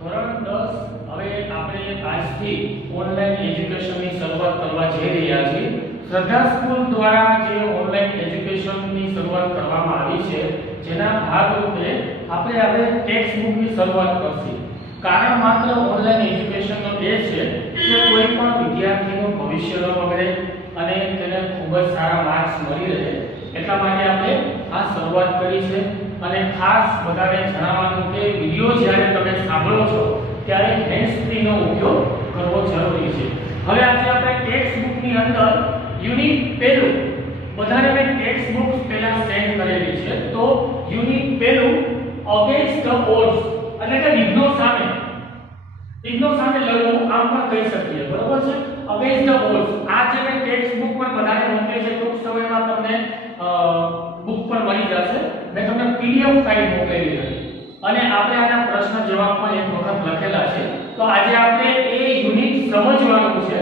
ધોરણ 10 હવે આપણે આજથી ઓનલાઈન એજ્યુકેશનની શરૂઆત કરવા જઈ રહ્યા છીએ। શ્રદ્ધા સ્કૂલ દ્વારા જે ઓનલાઈન એજ્યુકેશનની શરૂઆત કરવામાં આવી છે, જેના ભાગરૂપે આપણે હવે ટેક્સ્ટ બુકની શરૂઆત કરશું। કારણ માત્ર ઓનલાઈન એજ્યુકેશનનો એ છે કે કોઈ પણ વિદ્યાર્થીનું ભવિષ્ય ન બગડે અને તેને ખૂબ જ સારા માર્ક્સ મળી રહે, એટલા માટે આપણે આ શરૂઆત કરી છે। અને ખાસ બધાને જણાવવાનું કે વિડિયો જ્યારે તમે સાંભળો છો ત્યારે હેન્ડ્સ ફ્રીનો ઉપયોગ કરવો જરૂરી છે। હવે આજે આપણે ટેક્સ્ટ બુકની અંદર યુનિટ પહેલું, બધાને મેં ટેક્સ્ટ બુક પહેલા સેન્ડ કરેલી છે, તો યુનિટ પહેલું અગેન્સ્ટ ધ ઓડ્સ એટલે કે વિઘ્નો સામે લડવું, આમ પણ કહી શકીએ, બરોબર છે। અગેન્સ્ટ ધ ઓડ્સ આ જે મેં ટેક્સ્ટ બુક પણ બધાને મોકલી છે, ટૂંક સમયમાં તમને બુક પણ મળી જશે। મેં તમને પીડીએફ ફાઇલ મોકલેલી છે અને આપણે આના પ્રશ્ન જવાબ પણ એક વખત લખેલા છે, તો આજે આપણે એ યુનિટ સમજવાનું છે।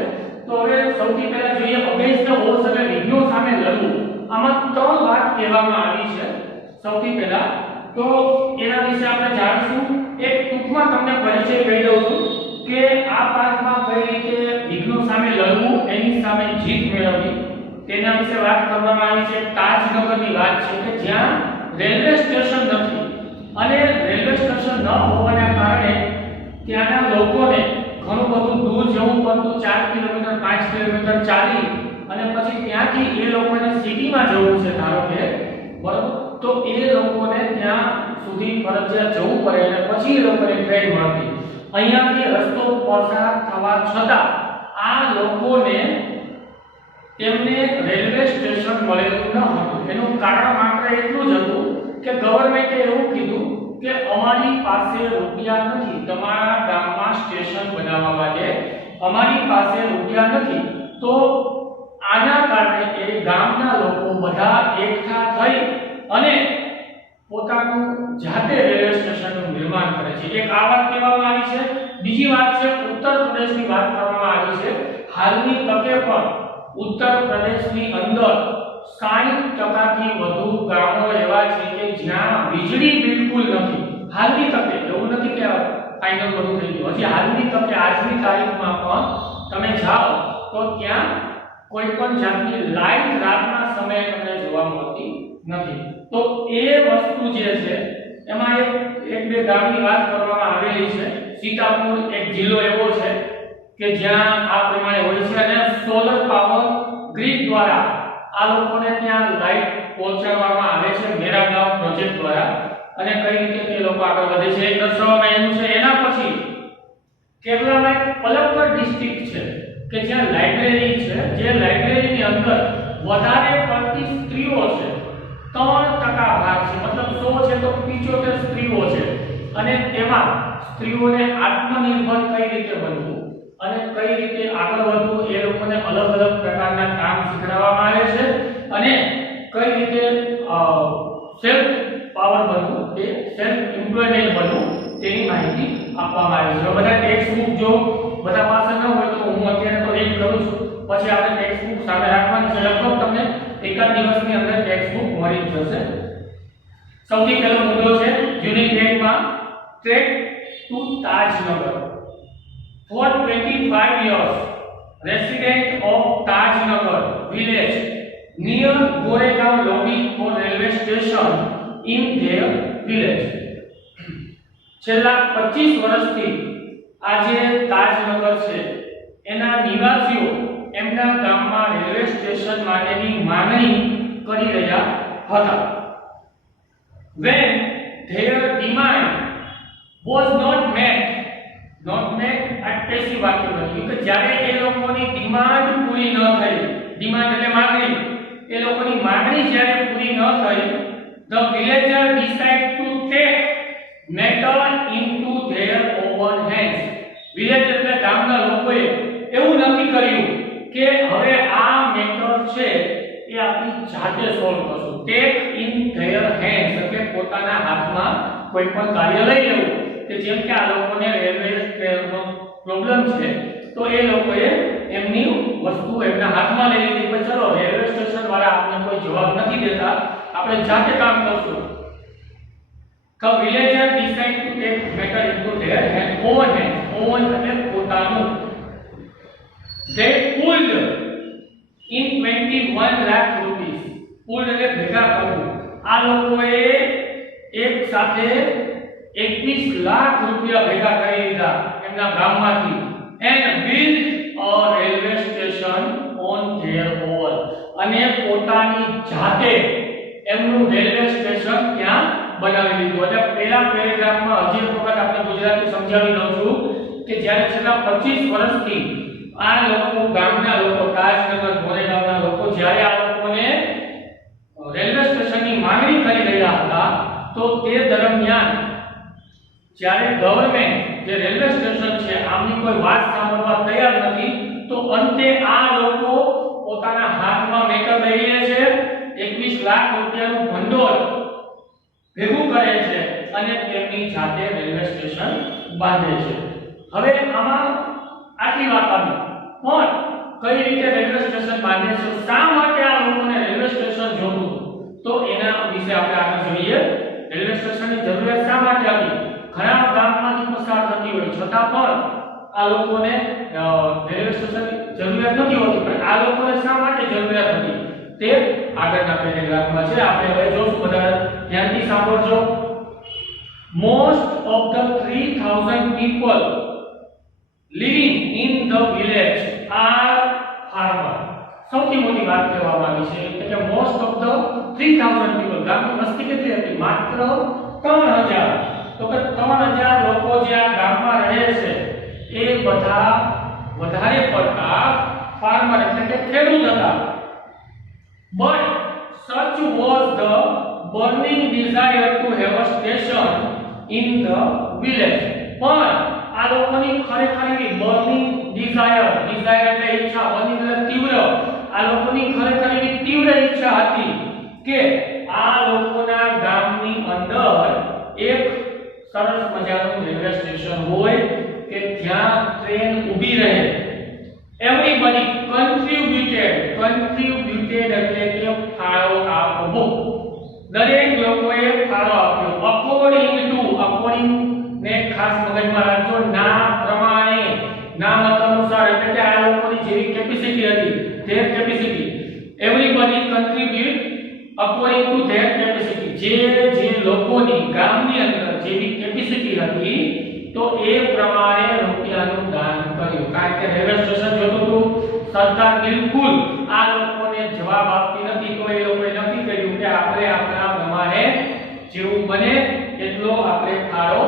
તો હવે સૌથી પહેલા જોઈએ અગેન્સ્ટ ધ ઓડ્સ એટલે વિઘ્નો સામે લડવું। આમાં ત્રણ વાત કહેવામાં આવી છે। સૌથી પહેલા તો એના વિશે આપણે જાણીશું। એક ટૂંકમાં તમને પરિચય કહી દઉં છું કે આ પાઠમાં કઈ રીતે વિઘ્નો સામે લડવું, એની સામે જીત મેળવવી, તેના વિશે વાત કરવામાં આવી છે। તાજનગરની વાત છે કે જ્યાં રેલવે સ્ટેશન નથી અને રેલવે સ્ટેશન ન હોવાના કારણે ત્યાંના લોકોને ઘણું બધું દૂર જવું પડતું, 4 કિલોમીટર 5 કિલોમીટર ચાલી અને પછી ત્યાંથી એ લોકોને સિટીમાં જવું છે ધારો કે, બરોબર, તો એ લોકોને ત્યાં સુધી ફરજિયાત જવું પડે અને પછી એ લોકોને ટ્રેન મળતી। અહીંયાથી રસ્તો પસાર થવા છતાં આ લોકોને તેમને રેલવે સ્ટેશન મળેલું ન હતું। એનું કારણ માત્ર એટલું જ હતું કે ગવર્નમેન્ટે એવું કીધું કે અમારી પાસે રૂપિયા નથી તમારા ગામમાં સ્ટેશન બનાવવા માટે, અમારી પાસે રૂપિયા નથી। તો આના કારણે એ ગામના લોકો બધા એકઠા થઈ અને પોતાનું જાતે રેલવે સ્ટેશનનું નિર્માણ કરે છે। એક આ વાત કહેવામાં આવી છે। બીજી વાત છે ઉત્તર પ્રદેશની વાત કરવામાં આવી છે। હાલની તકે પણ ઉત્તર પ્રદેશની અંદર 60% થી વધુ ગામો એવા છે કે જ્યાં વીજળી બિલકુલ નથી। હાલની તકે, એવું નથી કે ફાઇનલ બધું થઈ ગયું, હજી હાલની તકે આજની તારીખમાં પણ તમે જાઓ તો ત્યાં કોઈ પણ જાતની લાઈટ રાતના સમયે તમને જોવા મળતી નથી। તો એ વસ્તુ જે છે એમાં એક બે ગામની વાત કરવામાં આવેલી છે। સીતાપુર એક જિલ્લો એવો છે કે જ્યાં આ પ્રમાણે હોય છે અને સોલર પાવર ગ્રીડ દ્વારા આ લોકોને ત્યાં લાઈટ પહોંચાડવામાં આવે છે મેરા ગાંવ પ્રોજેક્ટ દ્વારા, અને કઈ રીતે તે લોકો આગળ વધે છે એ દર્શાવવામાં આવ્યું છે। એના પછી કેરળમાં એક પલક્કડ ડિસ્ટ્રિક્ટ છે કે જ્યાં લાઇબ્રેરી છે, જે લાઇબ્રેરીની અંદર વધારે પડતી સ્ત્રીઓ છે, 3% ભાગ છે, મતલબ 100 છે તો 75 સ્ત્રીઓ છે, અને તેમાં સ્ત્રીઓને આત્મનિર્ભર કઈ રીતે બનવું અને કઈ રીતે આગળ વધવું એ લોકોને અલગ અલગ પ્રકારના કામ શીખવાડવામાં આવે છે અને કઈ રીતે સેલ્ફ પાવર બનવું, તે સેલ્ફ એમ્પ્લોયમેન્ટ બનવું, તેની માહિતી આપવામાં આવી છે। બધા ટેક્સ્ટ બુક જો બધા પાસે ન હોય તો હું અત્યારે તો રીડ કરું છું, પછી આપણે ટેક્સ્ટ બુક સામે રાખવાની છે। લગભગ તમને એકાદ દિવસની અંદર ટેક્સ્ટ બુક મળી જશે। સૌથી પહેલો મુદ્દો છે યુનિટ 8 માં track to Tajnagar. For 25 years, residents of Tajnagar village near Goregaon lobbied for railway station in their village. છેલ્લા 25 વર્ષથી આ જે તાજનગર છે એના નિવાસીઓ એમના ગામમાં રેલવે સ્ટેશન માટેની માંગણી કરી રહ્યા હતા। When their demand was not met આ પેસિવ વાક્ય બન્યું કે જ્યારે એ લોકોની ડિમાન્ડ પૂરી ન થઈ, ડિમાન્ડ એટલે માંગણી, એ લોકોની માંગણી જ્યારે પૂરી ન થઈ, the villager decide to take matter into their own hands। Village એટલે ગામના લોકોએ એવું નક્કી કર્યું કે હવે આ મેટર છે એ આપણી જાતે સોલ્વ કરશું। take in their hands એટલે પોતાના હાથમાં કોઈ પણ કાર્ય લઈ લેવું, કે જેમ કે આ લોકોને રેલવે ટ્રેનનો પ્રોબ્લેમ છે તો એ લોકોએ એમની વસ્તુ એમના હાથમાં લઈ લીધી કે ચલો રેલવે સ્ટેશન વાળા આપણને કોઈ જવાબ નથી દેતા, આપણે જાતે કામ કરશું। The villager decide to take matter into their own hands. Own એટલે પોતાનું. They pulled in 21 lakh rupees. Pulled એટલે ભેગા કરવું. આ લોકોએ એક સાથે 21 લાખ રૂપિયા ભેગા કરી લીધા એમના ગામમાંથી and built a railway station on their own. અને પોતાની જાતે એમનું રેલવે સ્ટેશન ત્યાં બનાવી લીધું. એટલે પહેલા પેરેગ્રાફમાં હજી એક વખત આપણે ગુજરાતી સમજાવી દઉં છું કે જ્યારે છેલ્લા 25 વર્ષથી આ લોકો ગામના લોકો તાજનગર ગોરેગાંવના લોકો જ્યારે આ લોકોને રેલવે સ્ટેશનની માંગણી કરી રહ્યા હતા તો તે દરમિયાન જ્યારે ગવર્નમેન્ટ જે રેલવે સ્ટેશન છે આમની કોઈ વાત સાંભળવા તૈયાર નથી તો અંતે આ લોકો પોતાના હાથમાં મેટર લઈ લે છે 21 લાખ રૂપિયાનું ભંડોળ ભેગું કરે છે અને તેમની જાતે રેલવે સ્ટેશન બાંધે છે. હવે આમાં આટલી વાત આવી પણ કઈ રીતે રેલવે સ્ટેશન બાંધે છે, શા માટે આ લોકોને રેલવે સ્ટેશન જોતું તો એના વિશે આપણે આગળ જોઈએ. રેલવે સ્ટેશનની જરૂરિયાત શા માટે હતી? ઘણા ગામમાંથી પસાર થતી હોય છતાં પણ આ લોકોને રેલવે સ્ટેશનની જરૂરિયાત નથી હોતી, પણ આ લોકોને શા માટે જરૂરિયાત હતી તે આગળના પેરેગ્રાફમાં છે. આપણે હવે જોશું, બધા ધ્યાનથી સાંભળજો. Most of the 3000 people living in the village are farmers. સૌથી મોટી વાત કહેવામાં આવી છે કે મોસ્ટ ઓફ ધ 3000 people, ગામની વસ્તી કેટલી હતી? માત્ર 3000. તો કે 3000 લોકો જે આ ગામમાં રહે છે એ બધા વધારે પડતા ફાર્મર એટલે કે ખેડૂત હતા. But such was the burning desire to have a station in the village. પણ આ લોકોની ખરેખર એવી બર્નિંગ ડિઝાયર એટલે ઈચ્છા, બર્નિંગ એટલે તીવ્ર, આ લોકોની ખરેખર એવી તીવ્ર ઈચ્છા હતી કે આ લોકોના ગામની અંદર એક સરસ મજાનું રેલવે સ્ટેશન હોય કે ત્યાં ટ્રેન ઊભી રહે. Everybody contributed એટલે કે ફાળો આપવો. દરેક લોકોએ ફાળો આપ્યો. according ને ખાસ મગજમાં રાખજો, ના પ્રમાણે, ના મત અનુસાર એટલે કે આ લોકોની જેવી કેપેસિટી હતી their capacity. Everybody contribute according to their capacity. જે લોકોની ગામની અંદર જેવી કેપેસિટી હતી તો એ પ્રમાણે રૂપિયાનું દાન કર્યું. કારણ કે રેલવે સ્ટેશન જોતું હતું, સરકાર બિલકુલ આ લોકોને જવાબ આપતી નથી તો એ લોકોએ નક્કી કર્યું કે આપણે આપણા પ્રમાણે જેવું બને એટલો આપણે ફાળો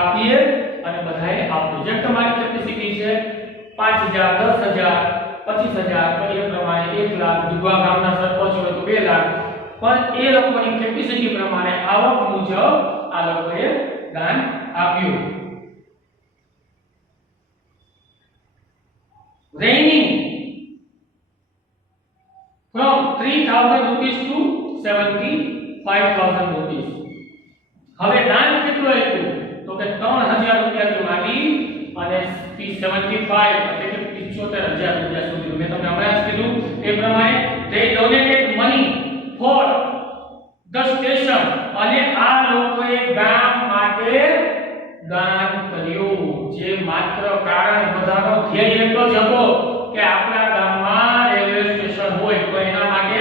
આપીએ અને બધાએ આપવું. જેમ તમારી કેપેસિટી છે 5000, 10000, 25000 તો એ પ્રમાણે 1 લાખ, જુગવા ગામના સરપંચ હોય તો 2 લાખ, પણ એ લોકોની કેપેસિટી પ્રમાણે આવક મુજબ આ લોકોએ દાન આપ્યું. Raining from 3000 rupees to 75000 rupees. હવે દાન કેટલું આપ્યું તો કે 3000 રૂપિયાથી માંડી અને 75 એટલે કે 75000 રૂપિયા સુધી. મેં તમને હમણાં જ કીધું એ પ્રમાણે they donated money for the station. અને આ લોકોએ ગામ માટે દાન કર્યું. જે માત્ર કારણ બધાનો ધ્યેય એટલો જ હતો કે આપણા ગામમાં રેલવે સ્ટેશન હોય તો એના માટે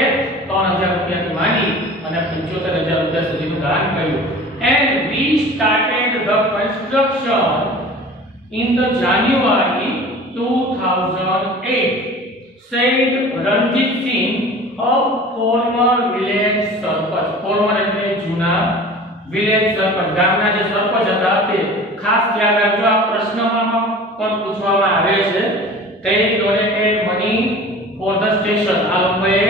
3000 રૂપિયાથી માંડી અને 75000 રૂપિયા સુધીનું દાન કર્યું. And we started the construction in the January 2008, said Ranjit Singh, a former village sarpanch. former એટલે જૂના, village સરપંચ ગામના જે સરપંચ હતા તે. ખાસ યાદ રાખજો, આ પ્રશ્નમાં પણ પૂછવામાં આવે છે. they donated money for the station. આ લોકોએ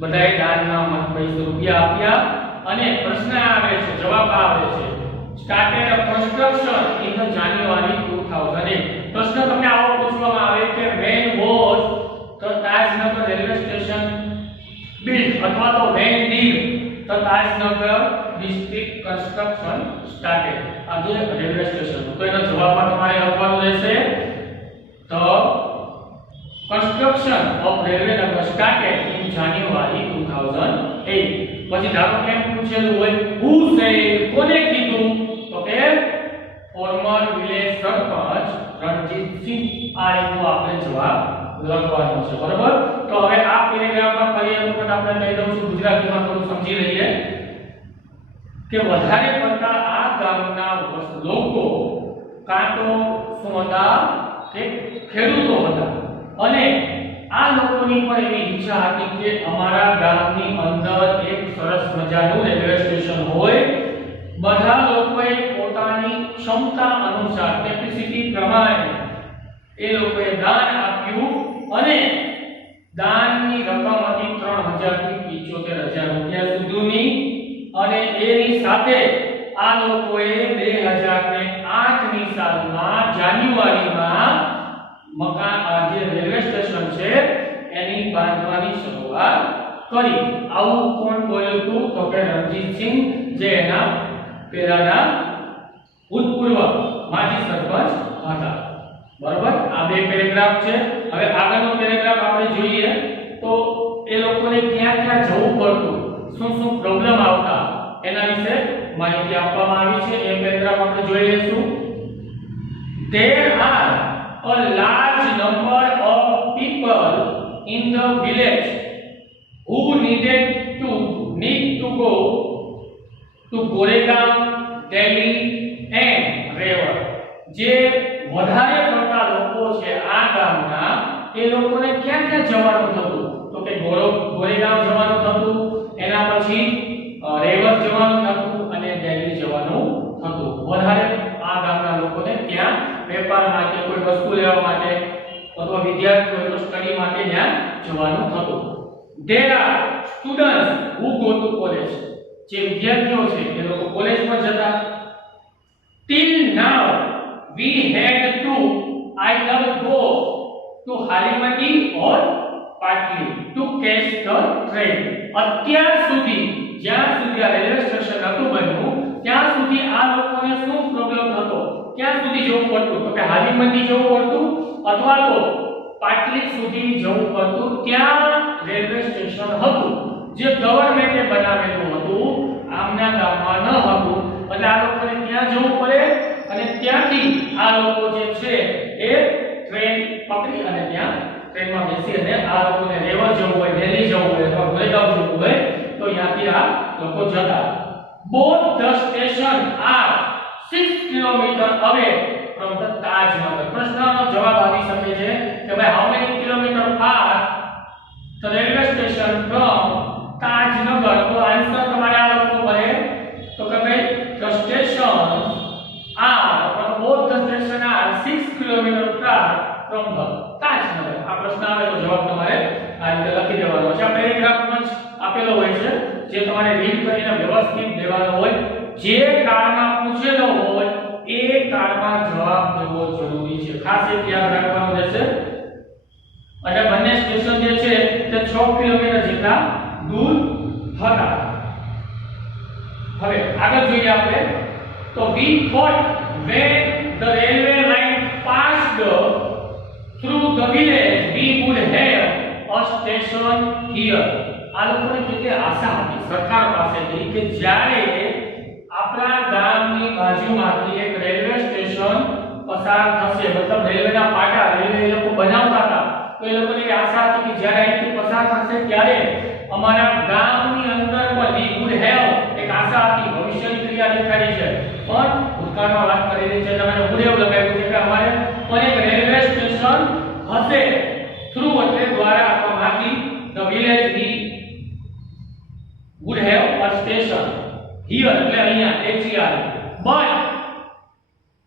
બધાએ દાનના પૈસા રૂપિયા આપ્યા અને પ્રશ્ન આવે છે, જવાબ આવે છે started a construction in the January 2008. પ્રશ્ન તમને આવો પૂછવામાં આવે કે when was the Tajnagar railway station built અથવા તો when did the Tajnagar district construction started. આ જે રેલવે સ્ટેશન તો એનો જવાબમાં તમારે લખવાનું રહેશે the construction of railway Nagar started in January 2008. પછી ધારો કે એમ પૂછેલું હોય હુ સે કોને કીધું તો કે ફોર્મર વિલેજ સરપંચ રણજીતસિંહ આ રીતનો આપણે જવાબ લખવાનો છે બરાબર તો હવે આ પેરેગ્રાફમાં ફરી એક વખત આપણે કહી દઉં છું ગુજરાતીમાં થોડું સમજી લઈએ કે વધારે પડતા આ ગામના લોકો કાં તો શું હતા કે ખેડૂતો હતા અને આ લોકોની પણ એવી ઈચ્છા હતી કે અમારા ગામની અંદર એક સરસ મજાનું રેલવે સ્ટેશન હોય બધા લોકોએ પોતાની ક્ષમતા અનુસાર કેપેસિટી પ્રમાણે એ લોકોએ દાન આપ્યું અને દાનની રકમ હતી 3000 થી 75000 રૂપિયા સુધીની અને એની સાથે આ લોકોએ 2008 ની સાલમાં જાન્યુઆરીમાં મકાન જે રેલવે સ્ટેશન છે એની બાંધવાની શરૂઆત કરી આવું કોણ બોલ્યું હતું તો કે રણજીતસિંહ જે એના પેલાના ભૂતપૂર્વ માજી સરપંચ હતા બરાબર આ બે પેરેગ્રાફ છે હવે આગળનો પેરેગ્રાફ આપણે જોઈએ તો એ લોકોને ક્યાં ક્યાં જવું પડતું શું શું પ્રોબ્લેમ આવતા એના વિશે માહિતી આપવામાં આવી છે એ પેરેગ્રાફ આપણે જોઈ લઈશું There are a large number of people in the village who need to go to Goregaon, Delhi and Rewar. જે વધારે પડતા લોકો છે આ ગામના એ લોકોને ક્યાં ક્યાં જવાનું થતું તો કે ગોરેગાંવ જવાનું થતું એના પછી રેવર જવાનું થતું અને દિલ્હી જવાનું થતું વધારે આ ગામના લોકોને ત્યાં વેપાર માટે કોઈ વસ્તુ લેવા માટે અથવા વિદ્યાર્થીઓ સ્ટડી માટે ત્યાં જવાનું થતું There are students who go to college જે વિદ્યાર્થીઓ છે એ લોકો કોલેજ પર જતા Till now we had to either go to Halimandi or Patli to catch the train. અત્યાર સુધી જ્યાં સુધી આ રેલવે સ્ટેશન હતું બન્યું ત્યાં સુધી આ લોકોને શું પ્રોબ્લેમ થતો ક્યાં સુધી જવું પડતું તો કે હાલીમંડી જવું પડતું અથવા તો પાટલી સુધી જવું પડતું ત્યાં રેલવે સ્ટેશન હતું જે ગવર્નમેન્ટે બનાવેલું હતું આમના ગામમાં ન હતું એટલે આ લોકોને ત્યાં જવું પડે અને ત્યાંથી આ લોકો જે છે એ ટ્રેન પકડી અને ત્યાં ટ્રેનમાં બેસી અને આ લોકોને રેવર જવું હોય દિલ્હી જવું હોય અથવા ગોરેગાંવ જવું હોય તો ત્યાંથી આ લોકો જતા both the station are 6 kilometers away from the Tajnagar પ્રશ્નનો જવાબ આવી શકે છે કે ભાઈ how many kilometers far the railway station from Tajnagar તો આન્સર તમારે આ લોકો પડે તો કે ભાઈ the station are both the station are 6 kilometers far from the Tajnagar આ પ્રશ્ન આવે તો જવાબ તમારે આ રીતે લખી દેવાનો છે આ પેરેગ્રાફમાં જ આપેલો હોય છે જે તમારે રીડ કરીને વ્યવસ્થિત દેવાનો હોય જે કાળમાં પૂછેલો હોય એ કાળમાં જવાબ દેવો જરૂરી છે ખાસ એક યાદ રાખવાનું રહેશે અને બંને સ્ટેશન જે છે તે 6 કિલોમીટર જેટલા દૂર હતા હવે આગળ જોઈએ આપણે તો we thought when the railway line passed through the village we would have a station here આ લોકોને કેટલી આશા હતી સરકાર પાસેથી કે જ્યારે આપણા ગામની બાજુમાંથી એક રેલવે સ્ટેશન પસાર થશે મતલબ રેલવેના પાટા રેલવે એ લોકો બનાવતા હતા તો એ લોકોની આશા હતી કે જ્યારે અહીંથી પસાર થશે ત્યારે અમારા ગામની અંદર પણ we would have એક આશા હતી ભવિષ્યની ક્રિયા દેખાડી છે પણ ભૂતકાળમાં વાત કરી રહી છે તમે would have લગાવ્યું છે કે અમારે પણ એક રેલવે સ્ટેશન હશે થ્રુ એટલે દ્વારા અથવા માંથી the village we would have a station here એટલે અહીંયા HER but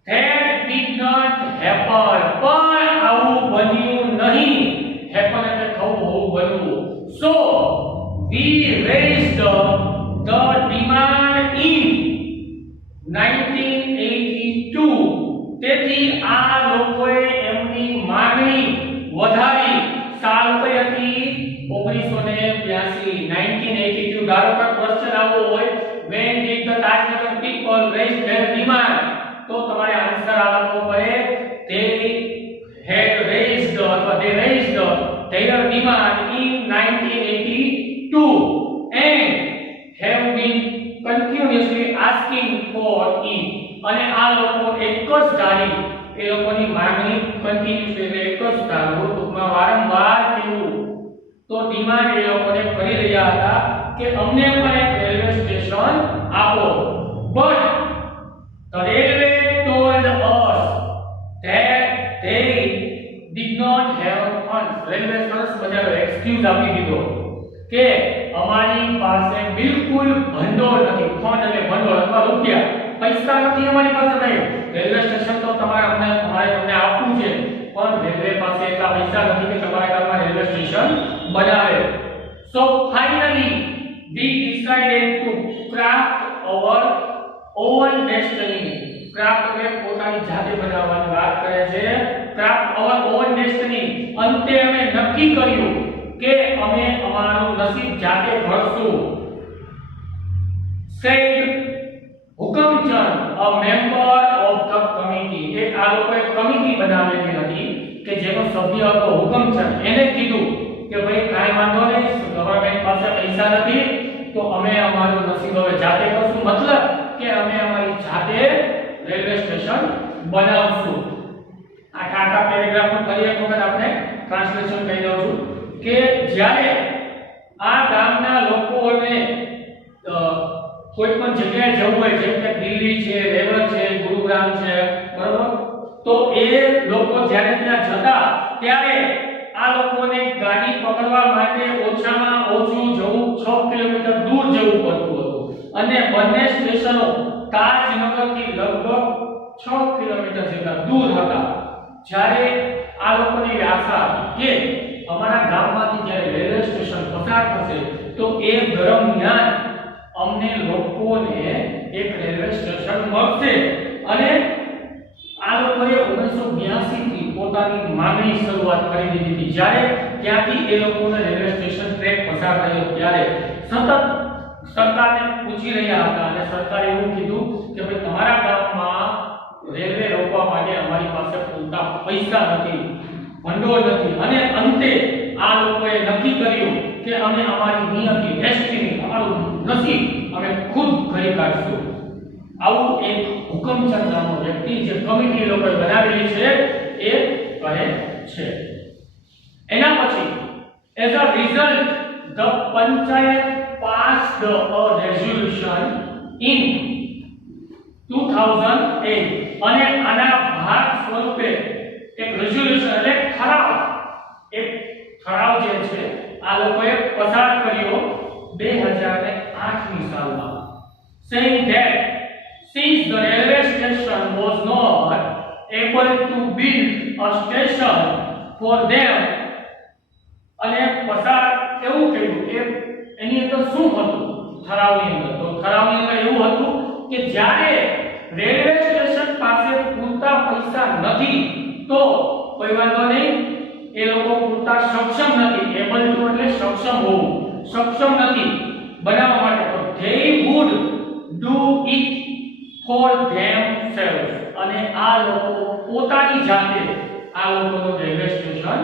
that did not happen પણ આવું બન્યું નહીં happen એટલે થવું હોવું બનવું so we raised the demand in 1982 તેથી આ લોકોએ એમની માંગણી વધારી સાલ કઈ હતી 1982 1982 ધારો કે ક્વેશ્ચન આવો હોય when did the Tajnagar people raise their demand તો તમારે આન્સર આપવો પડે they had raised અથવા they raised their demand in 1982 and અને આ લોકો એક જ ધારી એ લોકોની માંગણી કન્ટિન્યુઅસ એટલે એક જ ધારો ટૂંકમાં વારંવાર કેવું તો ડિમાન્ડ એ લોકોને કરી રહ્યા હતા કે અમને પણ એક રેલવે સ્ટેશન આપો but the railway told us that they did not have funds. Railway સરસ મજાનો એક્સક્યુઝ આપી દીધો કે અમારી પાસે બિલકુલ ભંડોળ નથી. ફંડ એટલે ભંડોળ અથવા રૂપિયા પૈસા નથી અમારી પાસે. ભાઈ રેલવે સ્ટેશન તો અમારે તમને આપવું છે પણ રેલવે પાસે એટલા પૈસા નથી કે તમારા ગામમાં રેલવે સ્ટેશન બનાવે. So finally we decided to craft our own destiny. craft એટલે પોતાની જાતે બનાવવાની વાત કરે છે. craft our own destiny. અંતે અમે નક્કી કર્યું કે અમે અમારું નસીબ જાતે ઘડશું. said Hukamchand a member of the committee. એક આ લોકોએ કમિટી બનાવેલી હતી કે જેનો સભ્ય હતો હુકમચંદ. એને કીધું કે ભાઈ કાઈ વાંધો નહીં, ગવર્નમેન્ટ પાસે પૈસા નથી તો અમે અમારું નસીબ હવે જાતે કરશું. મતલબ કે અમે અમારી જાતે રેલવે સ્ટેશન બનાવશું. આખા પેરેગ્રાફનું ફરી એક વખત આપણે ટ્રાન્સલેશન કહી દઉં છું કે જ્યારે આ ગામના લોકોને કોઈ પણ જગ્યાએ જવું હોય જેમ કે દિલ્હી છે, રેવત છે, ગુરુગ્રામ છે, બરોબર, તો એ લોકો જ્યારે ત્યાં જતા ત્યારે આ લોકોને ગાડી પકડવા માટે ઓછામાં ઓછું જવું 6 કિલોમીટર દૂર જવું પડતું હતું અને બંને સ્ટેશનો તાજનગરથી લગભગ 6 કિલોમીટર જેટલા દૂર હતા. જ્યારે આ લોકોની આશા હતી કે અમારા ગામમાંથી જ્યારે રેલવે સ્ટેશન પસાર થશે તો એ દરમિયાન અમને લોકોને એક રેલવે સ્ટેશન મળશે અને આ લોકોએ 1982 થી પોતાની માંગણી શરૂઆત કરી દીધી હતી. જ્યારે ત્યાંથી એ લોકોને રેલવે સ્ટેશન ટ્રેક પસાર થયો ત્યારે સતત સરકારને પૂછી રહ્યા હતા અને સરકારે એવું કીધું કે ભાઈ તમારા ગામમાં રેલવે રોકવા માટે અમારી પાસે પૂરતા પૈસા નથી, ભંડોળ નથી અને અંતે આ લોકોએ નક્કી કર્યું કે અમે અમારી નિયતિ ડેસ્ટિની અમારું નસીબ અમે ખુદ ઘડી કાઢશું. આવું એક હુકમચંદ નામનો વ્યક્તિ જે કમિટી લોકોએ બનાવેલી છે એ કહે છે. એના પછી as a result the panchayat passed a resolution in 2008 અને આના ભાગ સ્વરૂપે એક રેઝોલ્યુશન એટલે ઠરાવ જે છે આ લોકોએ પસાર કર્યો 2008ની સાલમાં, saying that since the railway station was not able to build a station for them અને પસાર એવું કહ્યું કે એની અંદર શું હતું ઠરાવની અંદર, તો ઠરાવની અંદર એવું હતું કે જ્યારે રેલવે સ્ટેશન પાસે પૂરતા પૈસા નથી તો કોઈ વાંધો નહીં, એ લોકો પૂરતા સક્ષમ નથી, એબલ ટુ એટલે સક્ષમ હોવું, સક્ષમ નથી બનાવવા માટે, તો they would do it for themselves અને આ લોકો પોતાની જાતે આ લોકોનું રેલવે સ્ટેશન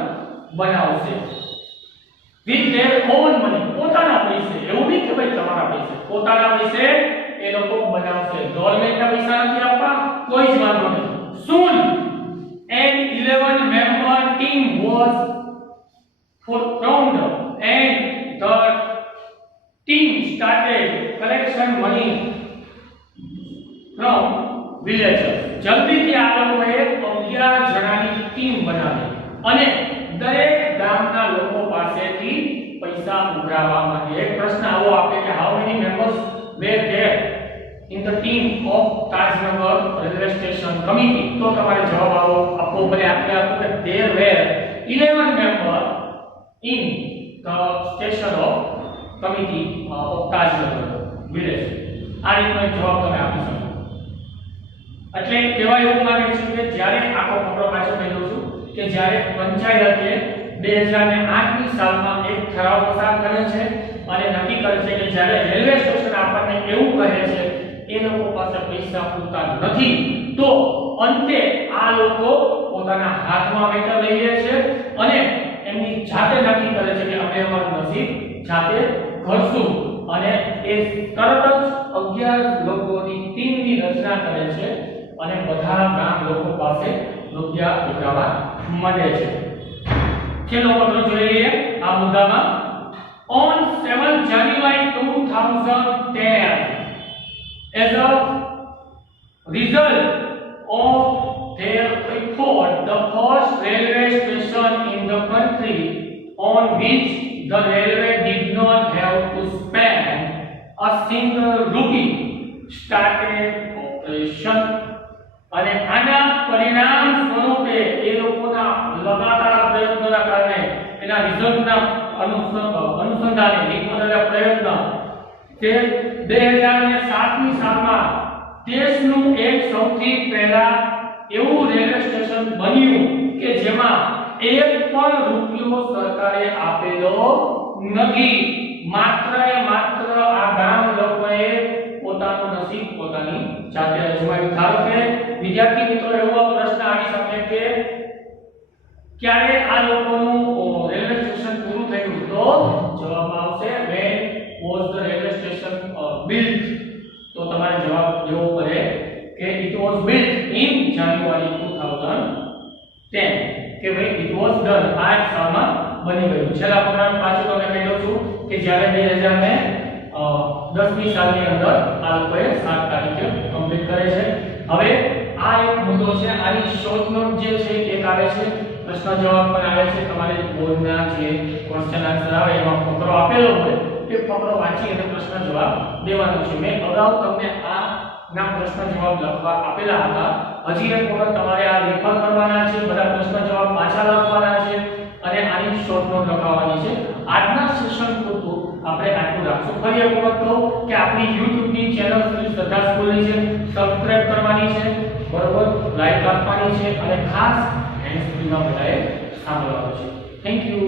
બનાવશે with their own money. પોતાના પૈસે, એવું નહીં કે ભાઈ તમારા પૈસે, પોતાના પૈસે એ લોકો બનાવશે. ગવર્નમેન્ટના પૈસા નથી આપવા, કોઈ જ વાંધો નહીં. soon an 11 member team was formed and the team started collection money from villagers. જલ્દીથી આ લોકોએ 11 જણાની ટીમ બનાવી અને દરેક ગામના લોકો પાસેથી પૈસા ઉઘરાવવા માંગે. એક પ્રશ્ન આવો આપે કે how many members were there in the team of Tajnagar railway station committee? તો તમારે જવાબ આપવો પડે. આપણે આપો કે there were 11 members in the station of committee of Tajnagar village. આ રીતનો જવાબ તમે આપી શકો. એટલે કહેવાય એવું લાગે છે કે જ્યારે આખો પકડો પાછો કહી દઉં છું કે જ્યારે પંચાયતે 2008ની સાલમાં એક ઠરાવ પસાર કર્યો છે અને નક્કી કરે છે કે જ્યારે રેલવે સ્ટેશન આપણને એવું કહે છે એ લોકો પાસે પૈસા પૂરતા નથી તો અંતે આ લોકો પોતાના હાથમાં મેટર લઈ લે છે અને એમની જાતે નક્કી કરે છે કે અમે અમારું નસીબ જાતે ઘડશું અને એ તરત જ 11 લોકોની ટીમની રચના કરે છે અને બધા ગામ લોકો પાસે રૂપિયા ઉઘરાવા માંડે છે. છેલ્લો પત્ર જોઈ લઈએ આ મુદ્દામાં. On 7 January 2010, as a result of their effort, the first railway station in the country on which the railway did not have to spend a single rupee started operation. અને આના પરિણામ સ્વરૂપે એ લોકોના લગાતાર પ્રયત્નોના કારણે એના રિઝલ્ટના અનુસંધાને એક કરેલા પ્રયત્ન તે 2007ની સાલમાં દેશનું એક સૌથી પહેલા એવું રેલવે સ્ટેશન બન્યું કે જેમાં એક પણ રૂપિયો સરકારે આપેલો નથી. માત્ર ને માત્ર આ ગામ લોકોએ પોતાનું નસીબ પોતાની જાતે અજમાવ્યું. ધારો કે વિદ્યાર્થી મિત્રો એવો પ્રશ્ન આવી શકે કે ક્યારે આ લોકોનું રેલવે સ્ટેશન પૂરું થયું, તો જવાબ આવશે when was the railway station built. તો તમારે જવાબ દેવો પડે કે it was built in January 2010 કે ભાઈ it was done આ સાલમાં બની ગયું. છેલ્લા પગલાનું પાછું તમને કહી દઉં છું કે જ્યારે 2010ની સાલની અંદર આ લોકોએ 7 તારીખે કમ્પ્લીટ કરે છે. હવે આ એક મુદ્દો છે, આની શોર્ટ નોટ જે છે એક આવે છે, પ્રશ્ન જવાબ પણ આવે છે. તમારે બોર્ડના જે ક્વેશ્ચન આન્સર આવે એમાં ફકરો આપેલો હોય એ ફકરો વાંચી અને પ્રશ્ન જવાબ દેવાનો છે. મેં અગાઉ તમને આ ના પ્રશ્ન જવાબ લખવા આપેલા હતા. હજી એક વખત તમારે આ રેફર કરવાના છે, બધા પ્રશ્ન જવાબ પાછા લખવાના છે અને આની શોર્ટ નોટ લખાવવાની છે. આજના સેશન પૂરતું આપણે આટલું રાખશું. ફરી એક વખત કહું કે આપણી YouTube ની ચેનલ શ્રદ્ધા સ્કૂલની છે, સબસ્ક્રાઇબ કરવાની છે, બરોબર, લાઈક આપવાની છે અને ખાસ હેન્ડ્સ ફ્રીમાં બધાએ સાંભળવાનું છે. Thank you.